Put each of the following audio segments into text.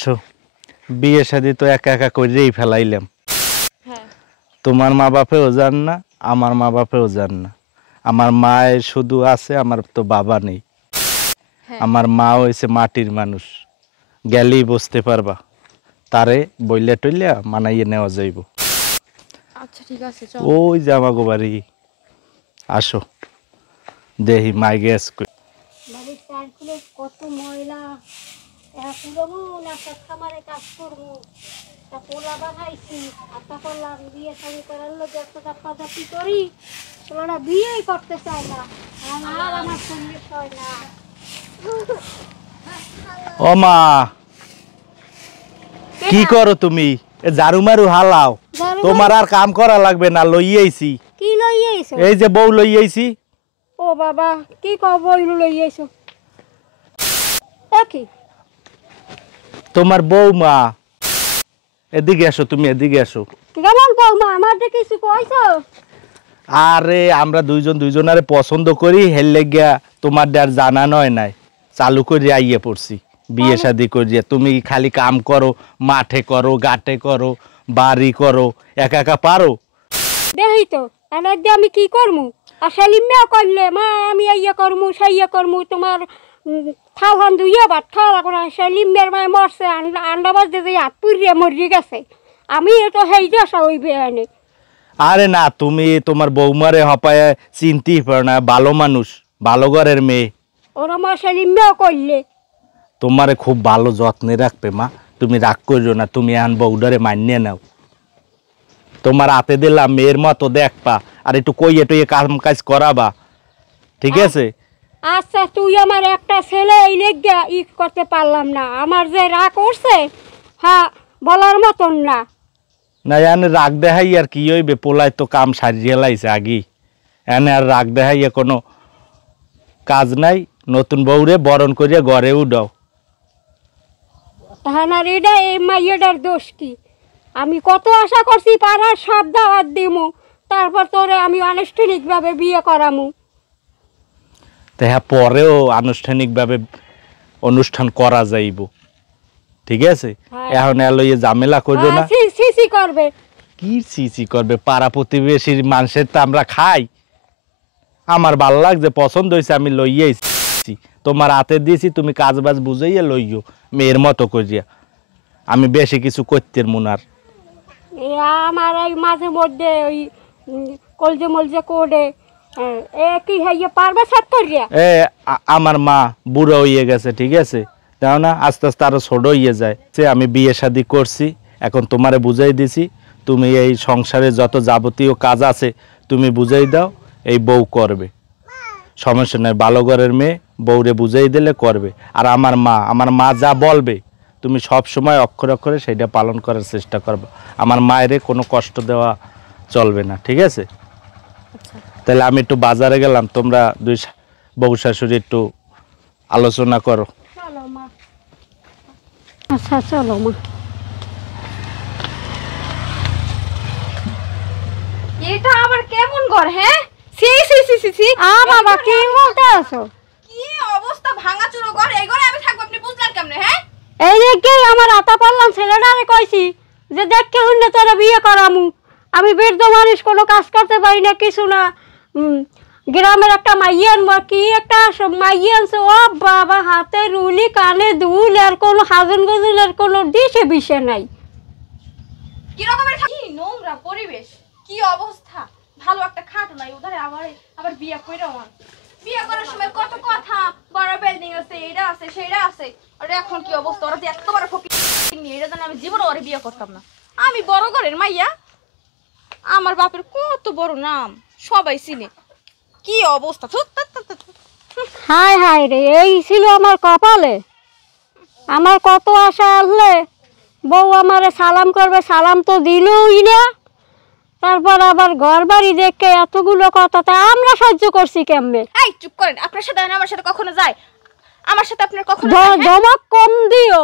আসো, বিয়ে শাদী তো একা একা করেই ফেলাইলাম। তোমার মা বাপেও জান না, আমার মা বাপেও জান না। আমার মায়ের শুধু আছে, আমার তো বাবা নেই। আমার মা হয়েছে মাটির মানুষ, গেলেই বুঝতে পারবা। তারে বইলে টইলে মানাইয়ে নেওয়া যাইব। আচ্ছা ঠিক আছে, ওই যে আমাগো বাড়ি। আসো দেহি মাই গ্যাস কত ময়লা, একটা খামারে কাজ করবো, তা পোলা বানাইছি, আশা করলাম বিয়ে শাড়ি করার লোক একটা পাজাপি করি, পোলাটা বিয়েই করতে চায় না, আর আমার সঙ্গে হয় না। ও মা, কি করো তুমি? ঝাড়ু মারু হালাও, তোমার আর কাম করা লাগবে না। লইয়েছি। কি লইয়েছো? এই যে বউ লইয়েছি। ও বাবা, কি কও বউ লইয়েছো? কি তোমার বৌমা? এদিকে আসো, তুমি এদিকে আসো। কেমন বৌমা? আমার কিছু কইছো? আরে আমরা দুইজনারে পছন্দ করি, হেললে গিয়া তোমার আর জানা নয় নাই, চালু করে আইয়ে পড়ছি বিয়ে শাদি করিয়া। তুমি খালি কাম করো, মাঠে করো, ঘাটে করো, বাড়ি করো, একা একা পারো? দেহি তো আমি কি করমু? আর সেলিমা করলে মা আমি ইয়ে করমু সাইয়া করমু, তোমার খাওয়ান দুইয়া ভাত খাওয়া লাগো না। সেলিমের মায় মরছে, আন্ডা বাজতে যে হাত পুড়িয়ে মরিয়ে গেছে, আমি তো সেই দশা হইবে এনে। আরে না, তুমি তোমার বৌমারে হপায় চিনতেই পারো না, ভালো মানুষ, ভালো ঘরের মেয়ে। ওরা মা সেলিমাও করলে তোমারে খুব ভালো যত্নে রাখবে মা, তুমি রাগ করিও না। তুমি আন বউডারে মানিয়ে নাও, তোমার হাতে দিলাম মেয়ের মতো দেখবা, আর একটু কইয়ে টইয়ে কাম কাজ করাবা, ঠিক আছে? আচ্ছা, তুই আমার একটা ছেলে এই লেগা ই করতে পারলাম না, আমার যে রাগ করছে, হ্যাঁ বলার মতন না। না এনে রাগ দেখাই আর কি হইবে, পোলায় তো কাম সারিয়ে লাইছে আগে, এনে আর রাগ দেখাইয়া কোনো কাজ নাই। নতুন বউরে বরণ করিয়া ঘরে উঠাও। হ্যাঁ, আর এটা এই মাইয়াটার দোষ কি? আমি কত আশা করছি পাড়ার সব দাওয়াত দিমু, তারপর তোরে আমি আনুষ্ঠানিকভাবে বিয়ে করামু। হ্যাঁ, পরেও আনুষ্ঠানিকভাবে অনুষ্ঠান করা যাইব, ঠিক আছে? এখন এলইয়ে ঝামেলা করবে না। সিসি করবে কি সিসি করবে? পাড়া প্রতিবেশীর মানুষের তো আমরা খাই। আমার ভাল লাগছে, পছন্দ হয়েছে, আমি লইয়েছি, তোমার হাতে দিয়েছি, তুমি কাজ বাজ বুঝাইয়া লইও মেয়ের মতো করিয়া। আমি বেশি কিছু করতে মুনার। আমার এই মাঝে মধ্যে ওই কলজে মলজে করে কি হইয়া পারবে সব করিয়া। আমার মা বুড়ো হইয়ে গেছে, ঠিক আছে? তাও না, আস্তে আস্তে আরো ছোট হইয়ে যায়। আমি বিয়ে শাদি করছি, এখন তোমারে বুঝাই দিছি, তুমি এই সংসারে যত যাবতীয় কাজ আছে তুমি বুঝাই দাও, এই বউ করবে, সমস্যা নেই। ভালো ঘরের মেয়ে, বউরে বুঝাই দিলে করবে। আর আমার মা যা বলবে তুমি সব সময় অক্ষরে অক্ষরে সেইটা পালন করার চেষ্টা করবে। আমার মায়েরে কোনো কষ্ট দেওয়া চলবে না, ঠিক আছে? তাহলে আমি একটু বাজারে গেলাম, তোমরা দুই বউ শাশুড়ি একটু আলোচনা করো। চলো মা। আচ্ছা চলো মা। এটা আবার কেমন ঘর? হ্যাঁ, সি সি সি সি সি, বাবা কি বলতে আছো? কি অবস্থা, ভাঙাচুরো ঘর। এই ঘরে আমি থাকবো, আপনি বুঝলেন কেমনে? হ্যাঁ, এই দেখে আমার আতা পারলাম, ছেলেটারে কইছি যে দেখকে হুন্নে তোরা বিয়ে করামু। আমি বৃদ্ধ মানুষ, কোনো কাজ করতে পারি না, কিছু না। গ্রামের একটা মাইয়ান কি একটা মাইয়ানছে, ও বাবা হাতে রুলি, কানে দুল, আর কোনো হাজন গজলের কোনো দিশে বিষে নাই। কি রকমের কি নোংরা পরিবেশ, কি অবস্থা। ভালো একটা খাট নাই ওধারে, আবার বিয়ে কইরা বিয়ে করার সময় কত কথা, বড় বিল্ডিং আছে, এটা আছে, সেটা আছে। আর এখন কি অবস্থা, ওরা যে এত বড় ফকির নিয়ে, এটা জানি আমি জীবনে ওরে বিয়ে করতাম না। আমি বড় ঘরের মাইয়া, আমার বাপের কত বড় নাম, সবাই চিনে। কি অবস্থা। হায় হায় রে, এই ছিল আমার কপালে। আমার কত আশা আসলে বউ আমারে সালাম করবে, সালাম তো দিলই না। তারপর আবার ঘর বাড়ি দেখে এতগুলো কথা, তা আমরা সহ্য করছি কেমনে? এই চুপ করেন, আপনার সাথে আমার সাথে কখনো যায়? আমার সাথে আপনার কখনো ধমক কম দিও,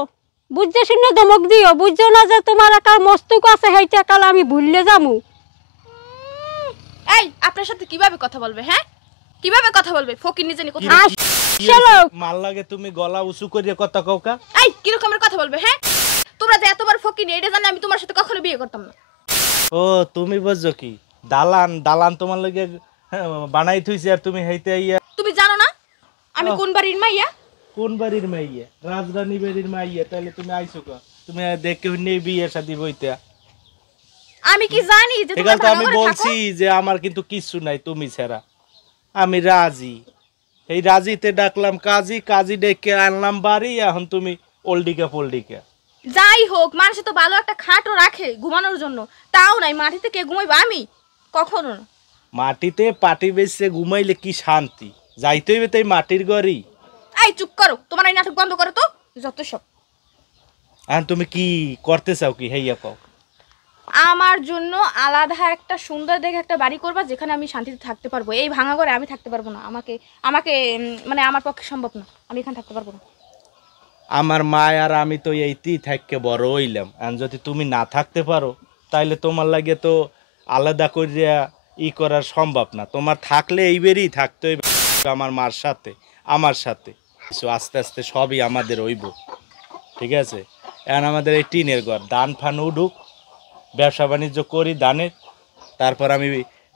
বুঝতে শুনে ধমক দিও। বুঝছো না যে তোমার একার মস্তুক আছে, সেইটা কাল আমি ভুললে যামু। এই আপনার সাথে কিভাবে কথা বলবে? হ্যাঁ, কিভাবে কথা বলবে? ফকির নিজে কথা। মাল লাগে তুমি গলা উঁচু করিয়া কথা কওকা। এই কি রকমের কথা বলবে? হ্যাঁ, তোমরা যে এতবার ফকিনি এটা জানি আমি তোমার সাথে কখনো বিয়ে করতাম না। ও তুমি বুঝছো কি দালান দালান তোমার লগে বানাই থইছি আর তুমি হেইতে আইয়া তুমি জানো না আমি কোন বাড়ির মাইয়া? কোন বাড়ির মাইয়া? রাজধানী বাড়ির মাইয়া। তাহলে তুমি আইছো কা? তুমি দেখে নেই বিয়ে শাদী বইতে। আমি কি জানি যে তোমরা এখানে তো আমি ভাঙা ঘরে বলছি থাকো? যে আমার কিন্তু কিছু নাই তুমি ছাড়া। আমি রাজি, এই রাজিতে ডাকলাম কাজী, কাজী ডেকে আনলাম বাড়ি। এখন তুমি ওল্ডিকা পোল্ডিকা। যাই হোক, মানুষ তো ভালো একটা খাটও রাখে ঘুমানোর জন্য, তাও নাই। মাটিতে কে ঘুমাইবো আমি? কখনো না। মাটিতে পাটি বেচে ঘুমাইলে কি শান্তি, যাইতে হইবে তাই মাটির ঘরই। এই চুপ করো, তোমার এই নাটক বন্ধ করো তো, যত সব। এখন তুমি কি করতে চাও কি হেইয়া কও? আমার জন্য আলাদা একটা সুন্দর দেখে একটা বাড়ি করবা, যেখানে আমি শান্তিতে থাকতে পারবো। এই ভাঙা ঘরে আমি থাকতে পারবো না। আমাকে আমাকে মানে আমার পক্ষে সম্ভব না, আমি এখানে থাকতে পারবো না। আমার মা আর আমি তো এইতেই থাকতে বড় হইলাম। এখন যদি তুমি না থাকতে পারো তাইলে তোমার লাগে তো আলাদা করিয়া করার সম্ভব না। তোমার থাকলে এইবারই থাকতে হইবে আমার মার সাথে, আমার সাথে। কিছু আস্তে আস্তে সবই আমাদের হইব, ঠিক আছে? এখন আমাদের এই টিনের ঘর, দান ফান উঠুক, ব্যবসা বাণিজ্য করি দানের, তারপর আমি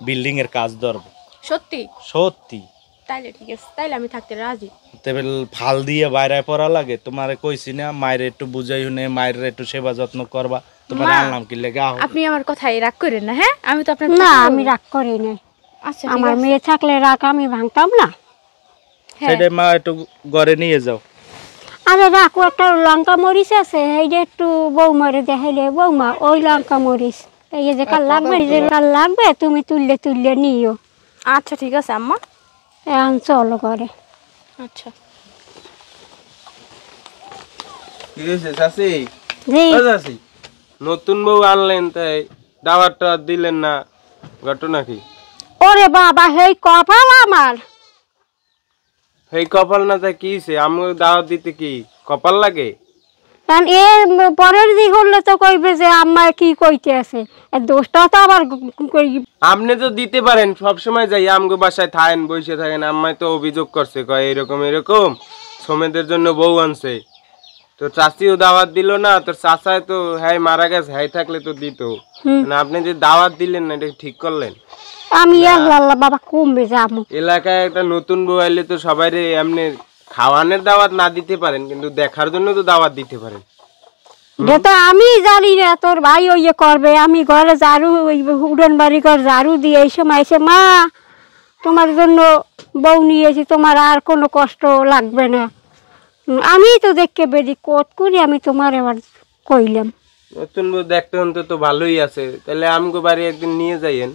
বিল্ডিংয়ের কাজ ধরবো। সত্যি? সত্যি। তাইলে ঠিক আছে, তাইলে আমি থাকতে রাজি। তবে ফাল দিয়ে বাইরে পড়া লাগে। তোমারে কইছি না মায়ের একটু বুঝাই হুনে, মায়ের একটু সেবা যত্ন করবা। তোমার মা, আনলাম কি লেগে আহ। আপনি আমার কথাই রাগ করেন না, হ্যাঁ? আমি তো আপনার না আমি রাগ করি না। আচ্ছা আমার মেয়ে থাকলে রাগ আমি ভাঙতাম না। সেটা মা একটু ঘরে নিয়ে যাও। আরে রাখো, একটা লঙ্কা মরিচ আছে, এইটা একটু বৌমারে দেখাইলে বৌমা ওই লঙ্কা মরিচ এই যে কাল লাগবে, যে কাল লাগবে তুমি তুললে তুললে নিও। আচ্ছা ঠিক আছে আম্মা। এখন চলো করে। আচ্ছা কি হয়েছে চাচি? জি ও চাচি, নতুন বউ আনলেন তাই দাওয়াত টাওয়াত দিলেন না, ঘটনা কি? ওরে বাবা, হেই কপাল আমার। এই কপাল না তাই কি হয়েছে? আমাকে দাওয়াত দিতে কি কপাল লাগে? কারণ এর পরের দিক হলে তো কইবে যে আম্মা কি কইতে আছে, এর দোষটা তো আবার আপনি তো দিতে পারেন, সব সময় যাই আমগো বাসায় থাকেন, বসে থাকেন। আম্মাই তো অভিযোগ করছে, কয় এরকম এরকম সমেতের জন্য বউ আনছে। তো চাচিও দাওয়াত দিল না, তোর চাচায় তো হ্যাঁ মারা গেছে, হ্যাঁ থাকলে তো দিত না। আপনি যে দাওয়াত দিলেন না, এটা ঠিক করলেন? আমি আল্লাহ বাবা কমবে যাবো। এলাকায় একটা নতুন বউ আইলে তো সবাই এমনি খাওয়ানোর দাওয়াত না দিতে পারেন, কিন্তু দেখার জন্য তো দাওয়াত দিতে পারেন। যেটা আমি জানি না, তোর ভাই ওই করবে। আমি ঘরে ঝাড়ু, ওই উড়ন বাড়ি ঘর ঝাড়ু দিয়ে এই সময় এসে, মা তোমার জন্য বউ নিয়েছি, তোমার আর কোনো কষ্ট লাগবে না। আমি তো দেখতে বেরি কোট করি, আমি তোমার এবার কইলাম। নতুন বউ দেখতে হতে তো ভালোই আছে, তাহলে আমগো বাড়ি একদিন নিয়ে যাইয়েন।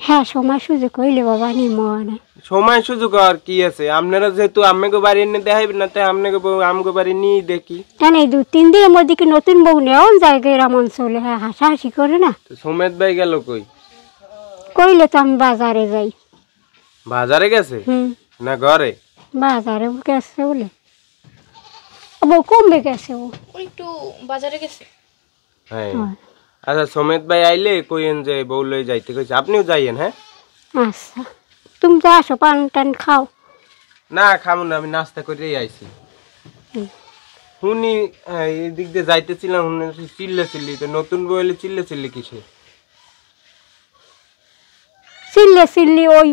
হ্যাঁ সময় সুযোগ কইলে বাবা নি মনে। সময় সুযোগ আর কি আছে, আপনারা যেহেতু আমাকে বাড়ি এনে দেখাইবেন না, তাই আপনাকে বউ আমগো বাড়ি নিয়ে দেখি। কেন এই 2-3 দিনের মধ্যে কি নতুন বউ নেওয়ান যায় গ্রাম অঞ্চলে? হ্যাঁ হাসাহাসি করে না। তো সমেত ভাই গেল কই? কইলে তো আমি বাজারে যাই। বাজারে গেছে না ঘরে? বাজারে গেছে বলে বউ কমবে গেছে ও। ও একটু বাজারে গেছে। হ্যাঁ আচ্ছা, সমেত ভাই আইলে কইেন যে বউ লই যাইতে কইছে, আপনিও যাইয়েন। হ্যাঁ আচ্ছা তুমি তো আসো, পান টান খাও। না খাবো না, আমি নাস্তা করেই আইছি। শুনি এদিক দিয়ে যাইতেছিলাম, চিল্লা চিল্লি। তো নতুন বউ এলে চিল্লা চিল্লি কিসে? চিল্লে চিল্লি ওই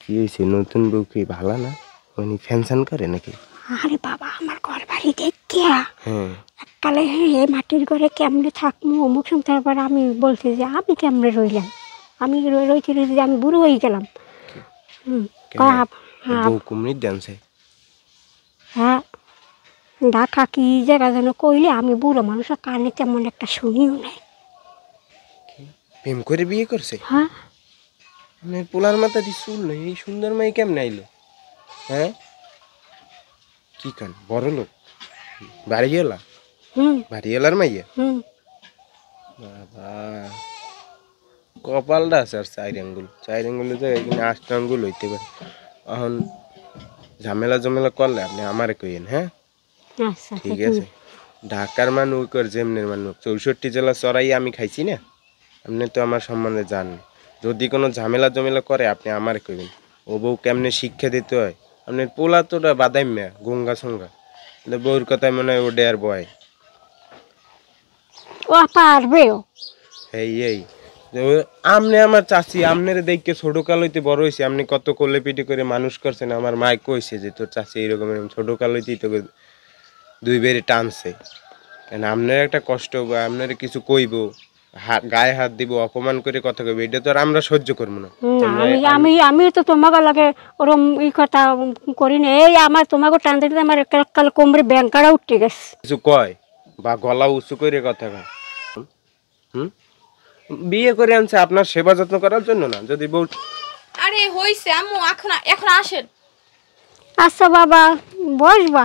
কি হয়েছে? নতুন বউ কি ভালো না? উনি ফ্যানশন করে নাকি? আরে বাবা আমার ঘর বাড়ি দেখিয়া হ্যাঁ এককালে এই মাটির ঘরে কেমনে থাকবো অমুক সঙ্গে। তারপর আমি বলছি যে আমি কেমনে রইলাম, আমি রইছিল যে আমি বুড়ো হয়ে গেলাম। বউ কুমড়ির ডান্সে হ্যাঁ ঢাকা কি জায়গা যেন কইলে, আমি বুড়ো মানুষের কানে তেমন একটা শুনিও নাই। প্রেম করে বিয়ে করছে? হ্যাঁ পোলার মাথা দিয়ে চুল নেই, এই সুন্দর মেয়ে কেমন আইলো? হ্যাঁ কি কান বড় লোক বাড়িওয়ালা? বাড়িওয়ালার মাইয়া? বাবা কপালটা আছে আর 4 আঙ্গুল। 4 আঙ্গুলে তো এখানে 8 আঙ্গুল হইতে পারে। এখন ঝামেলা জমেলা করলে আপনি আমারে কইেন। হ্যাঁ আচ্ছা ঠিক আছে। ঢাকার মানুষ কর যেমনের মানুষ 64 জেলা চড়াই আমি খাইছি না। আপনি তো আমার সম্বন্ধে জানেন। যদি কোনো ঝামেলা জমেলা করে আপনি আমারে কইবেন। ও বউ কেমনে শিক্ষা দিতে হয় আপনার পোলা তোটা বাদাম মেয়া গঙ্গা সঙ্গা বউর কথায় মনে হয় ওডে আর বয় ও পারবে এই আমনে আমার চাচি আমনের দেখকে ছোট কাল হইতে বড় হয়েছে আপনি কত কোলে পিটি করে মানুষ করছেন আমার মায় কইছে যে তোর চাচি এইরকম এরকম ছোট কাল হইতেই তোকে দুই বেড়ে টানছে আপনার একটা কষ্ট বা আপনার কিছু কইব গায়ে হাত দিব অপমান করে কথা কইব এটা তো আর আমরা সহ্য করবো না। আমি আমি তো তোমাকে লাগে ওরম এই কথা করি না। এই আমার তোমাকে টান দিতে আমার কাল কোমরে ব্যাংকারা উঠে গেছে। কিছু কয় বা গলা উঁচু করে কথা কয় বিয়ে করে আনছে আপনার সেবা যত্ন করার জন্য না? যদি বউ আরে হইছে আম্মু এখন এখন আসেন। আচ্ছা বাবা বসবা।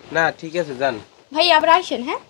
না ঠিক আছে যান ভাই আবার আসেন। হ্যাঁ